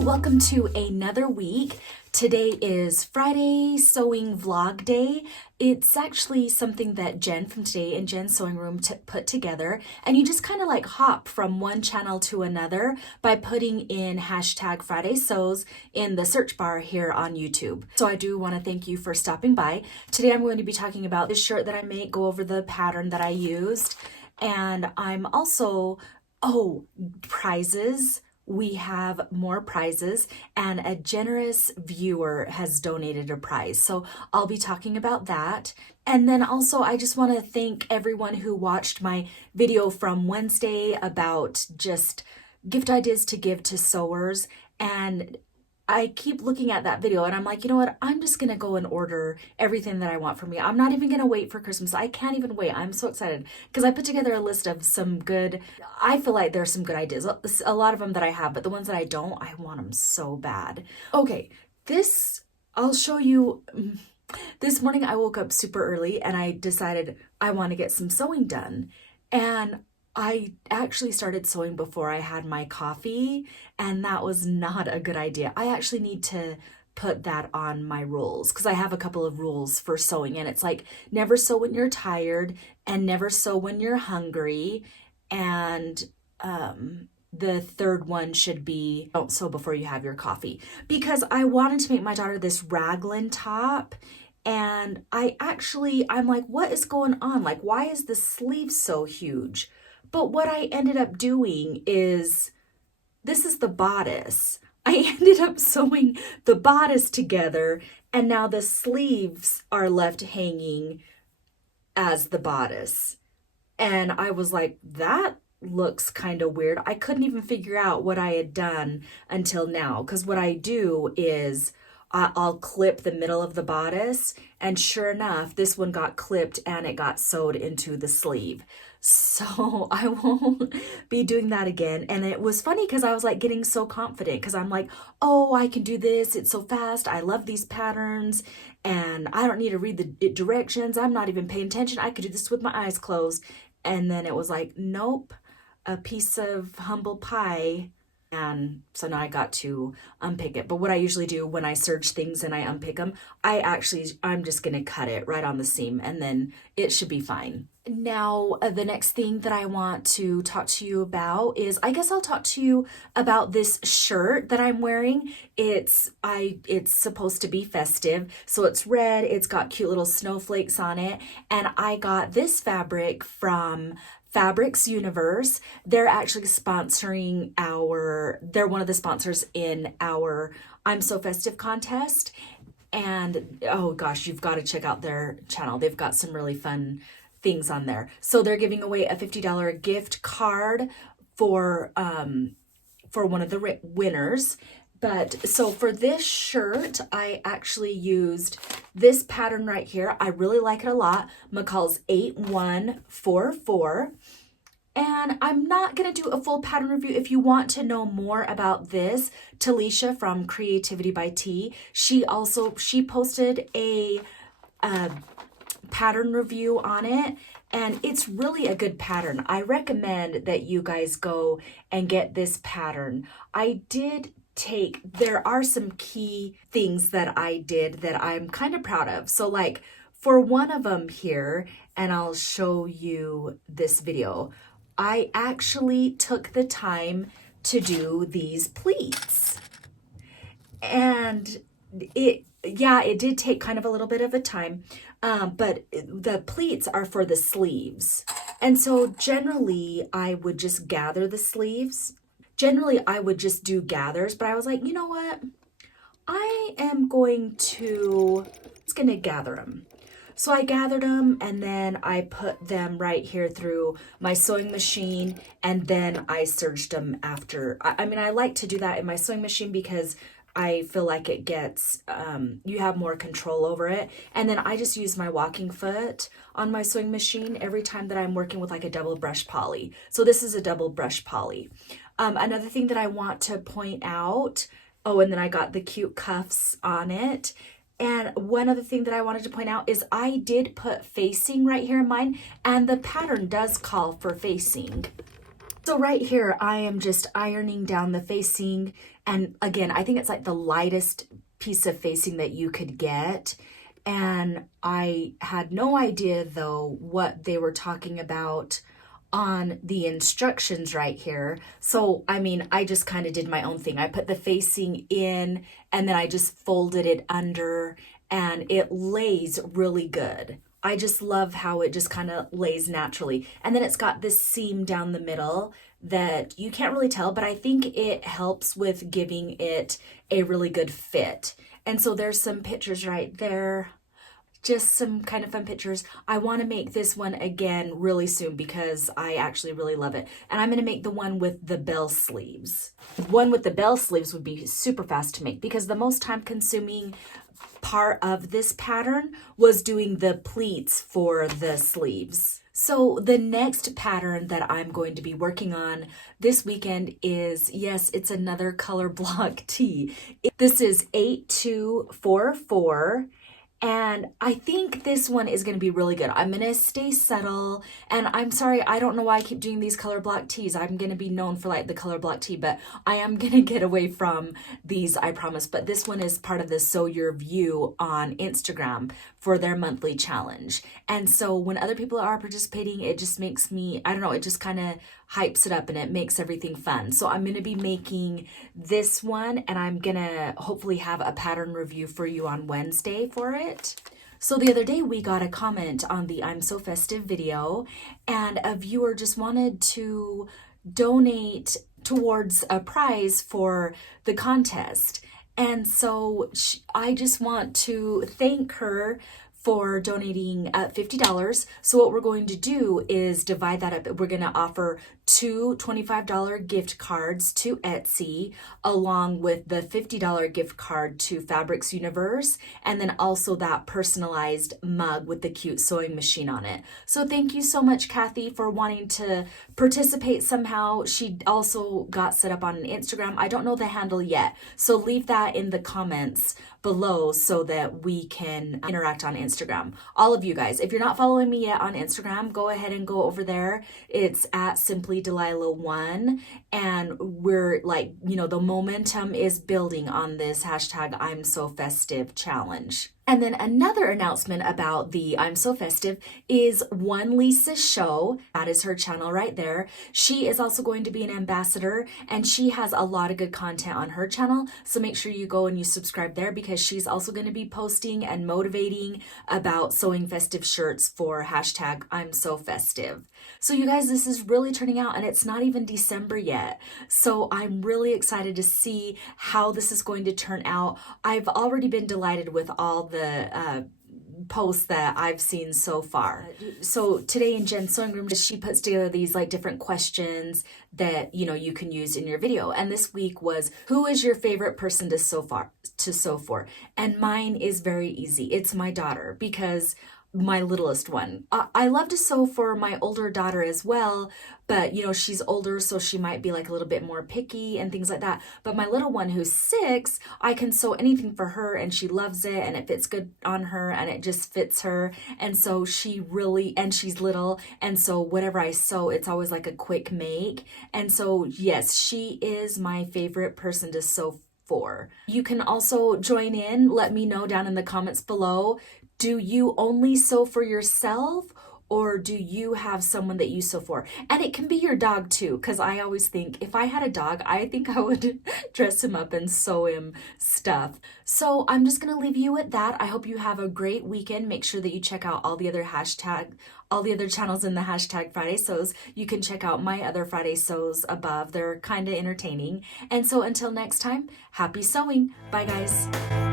welcome to another week. Today is Friday sewing vlog day. It's actually something that Jen from Today in Jen's Sewing Room put together, and you just kind of like hop from one channel to another by putting in hashtag Friday Sews in the search bar here on YouTube. So I do want to thank you for stopping by. Today I'm going to be talking about this shirt that I made, go over the pattern that I used, and I'm also, prizes. We have more prizes, and a generous viewer has donated a prize. So I'll be talking about that. And then also I just want to thank everyone who watched my video from Wednesday about just gift ideas to give to sewers. And I keep looking at that video and I'm like, you know what? I'm just going to go and order everything that I want for me. I'm not even going to wait for Christmas. I can't even wait. I'm so excited because I put together a list of some good, I feel like there's some good ideas. A lot of them that I have, but the ones that I don't, I want them so bad. Okay, I'll show you. This morning I woke up super early and I decided I want to get some sewing done. And I actually started sewing before I had my coffee, and that was not a good idea. I actually need to put that on my rules because I have a couple of rules for sewing, and it's like never sew when you're tired and never sew when you're hungry. And the third one should be don't sew before you have your coffee, because I wanted to make my daughter this raglan top. And I'm like, what is going on? Like, why is the sleeve so huge? But what I ended up doing is, this is the bodice. I ended up sewing the bodice together, and now the sleeves are left hanging as the bodice. And I was like, that looks kind of weird. I couldn't even figure out what I had done until now, because what I do is I'll clip the middle of the bodice, and sure enough, this one got clipped and it got sewed into the sleeve. So I won't be doing that again. And it was funny because I was like getting so confident because I'm like, oh, I can do this. It's so fast. I love these patterns and I don't need to read the directions. I'm not even paying attention. I could do this with my eyes closed. And then it was like, nope, a piece of humble pie. And so now I got to unpick it. But what I usually do when I serge things and I unpick them, I'm just going to cut it right on the seam and then it should be fine. Now, the next thing that I want to talk to you about is, I guess I'll talk to you about this shirt that I'm wearing. It's supposed to be festive. So it's red, it's got cute little snowflakes on it. And I got this fabric from Fabrics Universe. They're actually sponsoring they're one of the sponsors in our I'm So Festive contest. And oh gosh, you've got to check out their channel. They've got some really fun things on there. So they're giving away a $50 gift card for one of the winners. But so for this shirt, I actually used this pattern right here. I really like it a lot. Mccalls 8144. And I'm not going to do a full pattern review. If you want to know more about this, Delilah from Creativity by T, she posted a pattern review on it, and it's really a good pattern. I recommend that you guys go and get this pattern. There are some key things that I did that I'm kind of proud of. So like for one of them here, and I'll show you this video, I actually took the time to do these pleats. And it did take kind of a little bit of a time, but the pleats are for the sleeves. And so generally I would just gather the sleeves. Generally I would just do gathers, but I was like, you know what? I'm just gonna gather them. So I gathered them and then I put them right here through my sewing machine, and then I serged them after. I mean, I like to do that in my sewing machine because I feel like it gets, you have more control over it. And then I just use my walking foot on my sewing machine every time that I'm working with like a double brush poly. So this is a double brush poly. Another thing that I want to point out, and then I got the cute cuffs on it. And one other thing that I wanted to point out is I did put facing right here in mine, and the pattern does call for facing. So right here, I am just ironing down the facing. And again, I think it's like the lightest piece of facing that you could get. And I had no idea though what they were talking about on the instructions right here. So, I mean, I just kind of did my own thing. I put the facing in and then I just folded it under and it lays really good. I just love how it just kind of lays naturally. And then it's got this seam down the middle that you can't really tell, but I think it helps with giving it a really good fit. And so there's some pictures right there. Just some kind of fun pictures. I want to make this one again really soon because I actually really love it. And I'm going to make the one with the bell sleeves. One with the bell sleeves would be super fast to make because the most time consuming part of this pattern was doing the pleats for the sleeves. So the next pattern that I'm going to be working on this weekend is, yes, it's another color block tee. This is 8244. And I think this one is going to be really good. I'm going to stay subtle. And I'm sorry, I don't know why I keep doing these color block tees. I'm going to be known for like the color block tee, but I am going to get away from these, I promise. But this one is part of the Sew Your View on Instagram for their monthly challenge. And so when other people are participating, it just makes me, I don't know, it just kind of hypes it up and it makes everything fun. So I'm going to be making this one and I'm going to hopefully have a pattern review for you on Wednesday for it. So the other day we got a comment on the I'm So Festive video and a viewer just wanted to donate towards a prize for the contest. And so I just want to thank her for donating $50. So what we're going to do is divide that up. We're going to offer two $25 gift cards to Etsy along with the $50 gift card to Fabrics Universe and then also that personalized mug with the cute sewing machine on it. So thank you so much, Kathy, for wanting to participate somehow. She also got set up on an Instagram. I don't know the handle yet. So leave that in the comments below so that we can interact on Instagram. All of you guys, if you're not following me yet on Instagram, go ahead and go over there. It's at Simply Delilah 1 and we're like, you know, the momentum is building on this hashtag I'm So Festive challenge. And then another announcement about the I'm So Festive is One Lisa Show. That is her channel right there. She is also going to be an ambassador and she has a lot of good content on her channel. So make sure you go and you subscribe there because she's also going to be posting and motivating about sewing festive shirts for hashtag I'm So Festive. So you guys, this is really turning out and it's not even December yet. So I'm really excited to see how this is going to turn out. I've already been delighted with all the posts that I've seen so far. So today in Jen's sewing room, she puts together these like different questions that, you know, you can use in your video. And this week was, who is your favorite person to sew for? And mine is very easy. It's my daughter because my littlest one. I love to sew for my older daughter as well, but you know, she's older, so she might be like a little bit more picky and things like that. But my little one who's 6, I can sew anything for her and she loves it and it fits good on her and it just fits her. And so she really, and she's little. And so whatever I sew, it's always like a quick make. And so yes, she is my favorite person to sew for. You can also join in. Let me know down in the comments below. Do you only sew for yourself or do you have someone that you sew for? And it can be your dog too, because I always think if I had a dog, I think I would dress him up and sew him stuff. So I'm just going to leave you with that. I hope you have a great weekend. Make sure that you check out all the other channels in the hashtag Friday Sews. You can check out my other Friday Sews above. They're kind of entertaining. And so until next time, happy sewing. Bye guys.